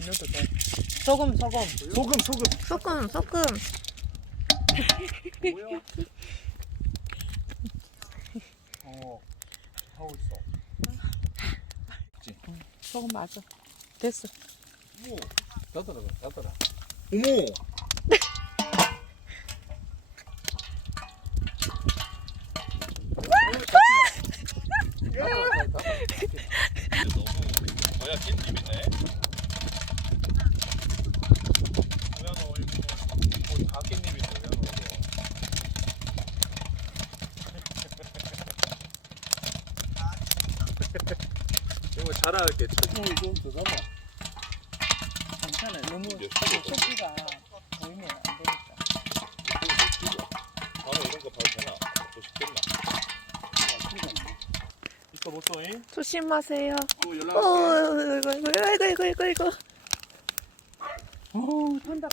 안 넣어도 돼. 소금. 소금. 뭐야? 하고 있어. 소금 맞아. 됐어. 어머. 닫아라. 어머. 뭐야 깻잎이네. 뭐야 너 이거 다 깻잎인데 뭐야 너 이거. 이거 자라게 천천히 좀더 담아. 괜찮아. 너무 이제 소비가 보이면 안 되니까. 바로 이런 거 봐도 되나? 먹고 싶겠나? 이거 보통 조심하세요. 연락할게. 아이고. 오, 탄다.